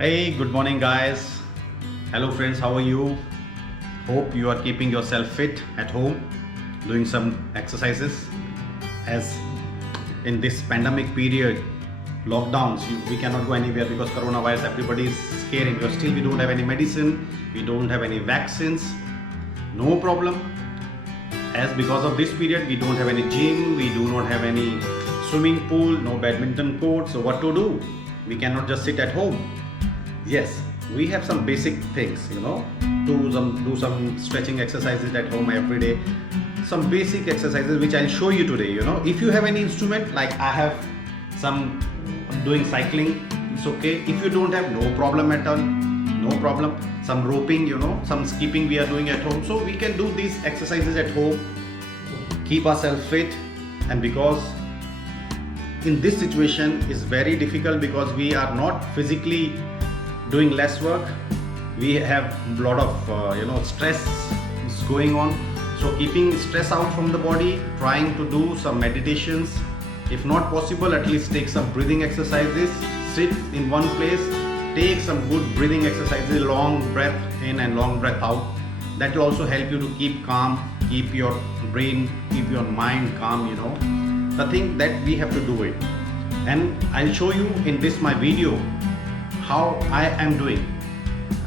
Hey, good morning, guys. Hello, friends. How are you? Hope you are keeping yourself fit at home, doing some exercises. As in this pandemic period, lockdowns, we cannot go anywhere because coronavirus, everybody is scaring. Because still, we don't have any medicine, we don't have any vaccines. No problem. As because of this period, we don't have any gym, we do not have any swimming pool, no badminton court. So, what to do? We cannot just sit at home. Yes, we have some basic things, do some stretching exercises at home every day. Some basic exercises which I'll show you today. If you have any instrument, like I have some doing cycling, it's okay. If you don't have, no problem at all, no problem. Some roping, some skipping we are doing at home. So we can do these exercises at home, keep ourselves fit. And because in this situation is very difficult because we are not physically doing less work, we have a lot of stress is going on. So keeping stress out from the body, trying to do some meditations, if not possible, at least take some breathing exercises, sit in one place, take some good breathing exercises, long breath in and long breath out. That will also help you to keep calm, keep your brain, keep your mind calm. The thing that we have to do it, and I'll show you in this my video how I am doing,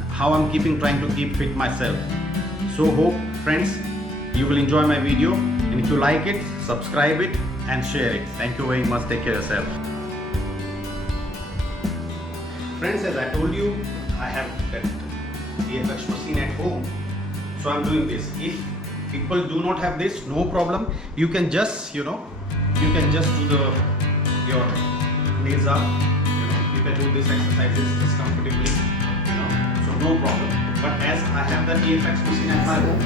how I'm trying to keep fit myself. So hope, friends, you will enjoy my video, and if you like it, subscribe it and share it. Thank you very much. Take care of yourself. Friends, as I told you, I have that TFX machine at home, so I'm doing this. If people do not have this, no problem. You can just do your knees up. You can do these exercises just comfortably, so no problem. But as I have the TFX machine at my home,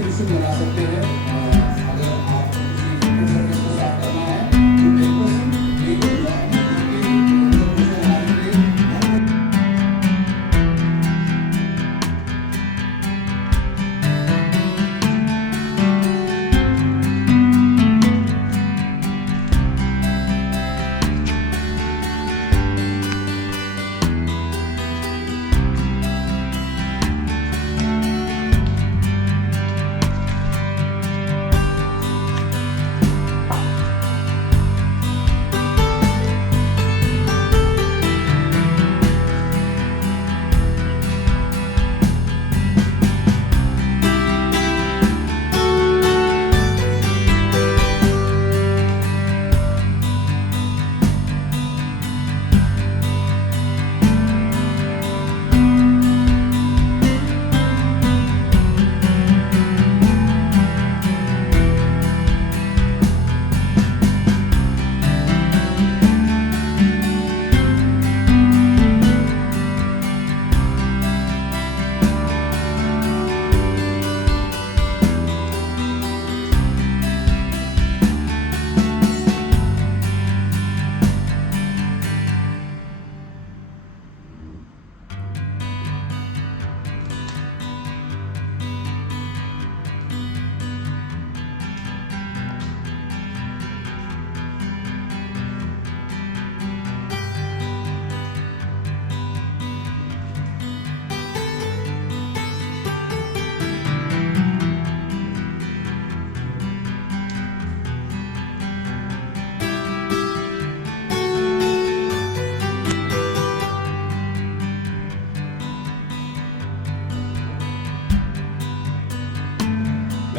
solution बना सकते हैं। अगर आप किसी service को साफ करना है तो 1% एक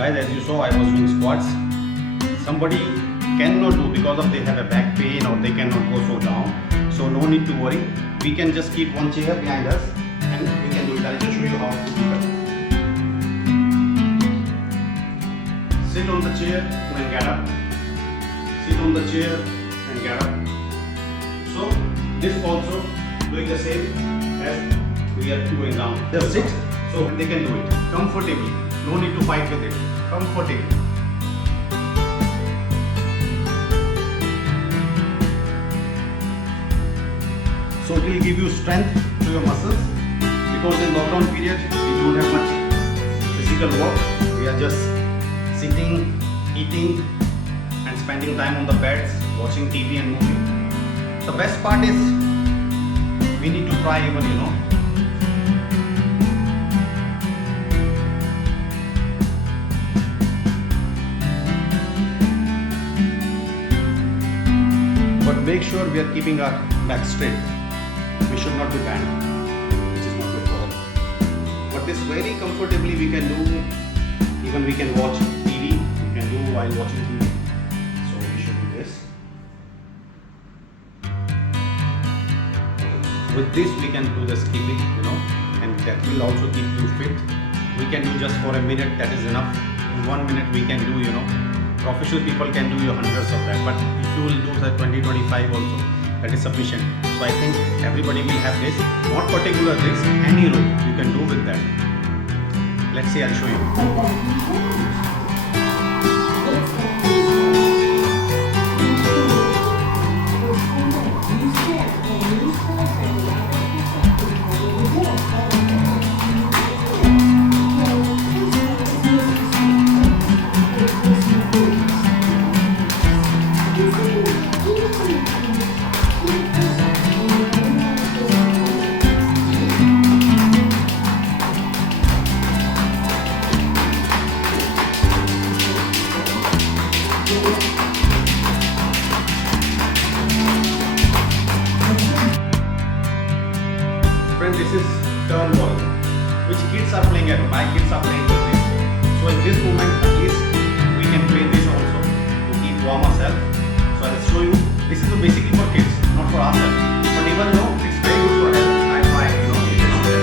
guys, as you saw, I was doing squats. Somebody cannot do because of they have a back pain or they cannot go so down. So no need to worry. We can just keep one chair behind us and we can do it. I'll just show you how to do that. Sit on the chair and get up. Sit on the chair and get up. So this also doing the same as we are going down. Just sit. So they can do it comfortably. No need to fight with it. Comfortably. will give you strength to your muscles, because in lockdown period we don't have much physical work. We are just sitting, eating and spending time on the beds, watching TV and movie. The best part is we need to try even, but make sure we are keeping our back straight. We should not be bent, which is not good for us. But this very comfortably we can do, even we can watch TV, we can do while watching TV. So we should do this. With this we can do the skipping, and that will also keep you fit. We can do just for a minute, that is enough. In 1 minute we can do, professional people can do hundreds of that, but if you will do the 20-25 also, that is sufficient. So I think everybody will have this, not particular this, any row you can do with that. Let's see, I'll show you. Friends, this is turn ball, which kids are playing at home. My kids are playing with this. So in this moment, at least we can play this also to keep warm ourselves. So I'll show you. This is basically for kids, not for ourselves. But even though it's very good for health, I try, you can do that.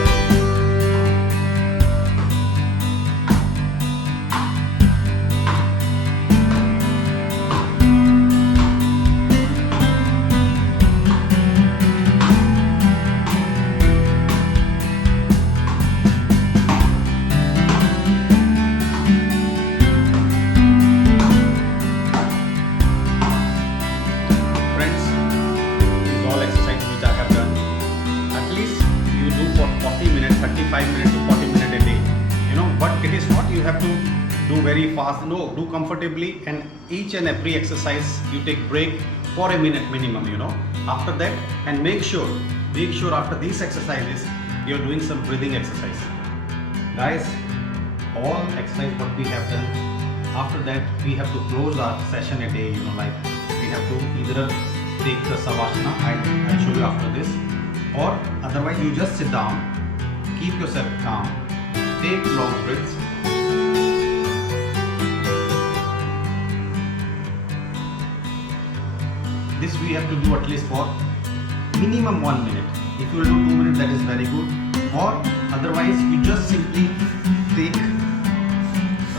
You have to do very fast. No, do comfortably, and each and every exercise you take break for a minute minimum, after that, and make sure after these exercises you're doing some breathing exercise. Guys, all exercise what we have done, after that we have to close our session a day, like we have to either take the Savasana, I'll show you after this, or otherwise you just sit down, keep yourself calm, take long breaths. This we have to do at least for minimum 1 minute. If you will do 2 minutes, that is very good. Or otherwise, you just simply take the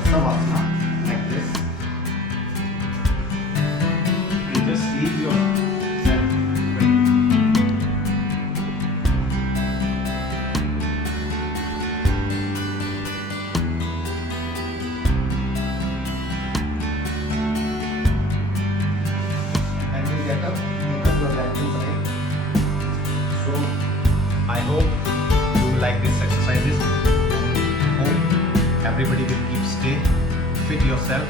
Savasana like this and just leave yourself free. Get up, make up your ankles again. So I hope you will like these exercises, and hope everybody will keep stay fit yourself